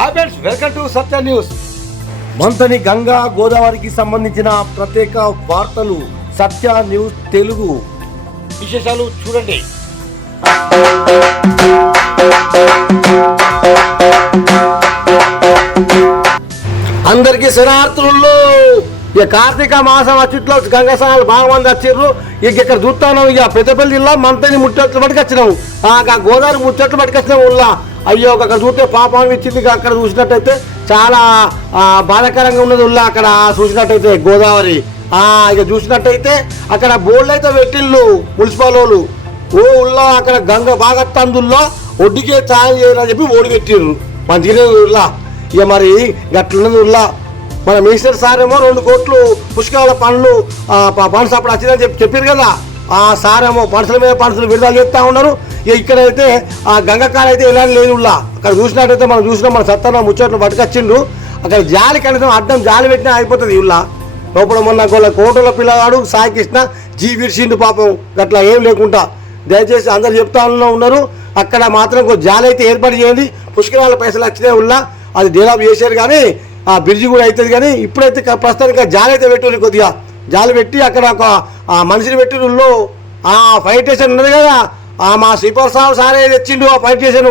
Welcome to Satya news. Manthani Ganga గోదావరికి సంబంధించిన ప్రత్యేక వార్తలు సత్య న్యూస్ తెలుగు విశేషాలు చూడండి. అందరికీ శరణార్థులు. ఇక కార్తీక మాసం వచ్చుట్లో గంగా స్నానాలు బాగా మంది వచ్చిర్రు. ఇక ఇక్కడ చూస్తాను, ఇక పెద్దపల్లి జిల్లా మంతని ముచ్చట్లు పట్టుకొచ్చినాము. గోదావరి ముచ్చట్లు పట్టుకొచ్చినాము. ఉల్లా అయ్యో అక్కడ చూస్తే పాపం ఇచ్చింది. అక్కడ చూసినట్టయితే చాలా బాధాకరంగా ఉన్నది. ఉల్లా అక్కడ చూసినట్టయితే గోదావరి ఇక చూసినట్టయితే అక్కడ బోర్డులు అయితే పెట్టిళ్ళు మున్సిపల్ వాళ్ళు. ఉల్లా అక్కడ గంగ బాగా తందుల్లో ఒడ్డుకే ఛాయం చేయాలని చెప్పి ఓడి పెట్టిర్రు. మంచిగానే ఉల్లా. ఇక మరి గట్లున్నది ఉల్లా. మన మినిస్టర్ సార్ ఏమో 2 కోట్లు పుష్కరాల పనులు ఫండ్స్ అప్పుడు వచ్చిందని చెప్పారు కదా. ఆ సార్ ఏమో పనుల మీద పనులు విడుదల చేస్తూ ఉన్నారు. ఇక్కడైతే ఆ గంగకాల అయితే ఎలాంటి లేదు ఉల్లా. అక్కడ చూసినట్టయితే మనం చూసినాం, మన సత్తన్న ముచ్చట్లు పట్టుకొచ్చిండు. అక్కడ జాలి కనీసం అడ్డం జాలి పెట్టినా అయిపోతుంది ఉల్లా. లోపల మొన్న కోటల పిల్లగాడు సాయి కృష్ణ విడిచిండు పాపం. అట్లా ఏం లేకుండా దయచేసి అందరు చెప్తా ఉన్నారు. అక్కడ మాత్రం జాలి అయితే ఏర్పాటు చేయండి. పుష్కరాల పైసలు వచ్చినాయి ఉల్లా. అది డెవలప్ చేశారు కానీ ఆ బ్రిడ్జి కూడా అవుతుంది. కానీ ఇప్పుడైతే ప్రస్తుతానికి జాలి అయితే పెట్టు, కొద్దిగా జాలి పెట్టి అక్కడ ఒక మనిషిని పెట్టి ఊళ్ళో ఫైర్ స్టేషన్ ఉన్నది కదా. మా శ్రీపాల్ సాబు సారే తెచ్చిండు ఆ ఫైర్ స్టేషన్.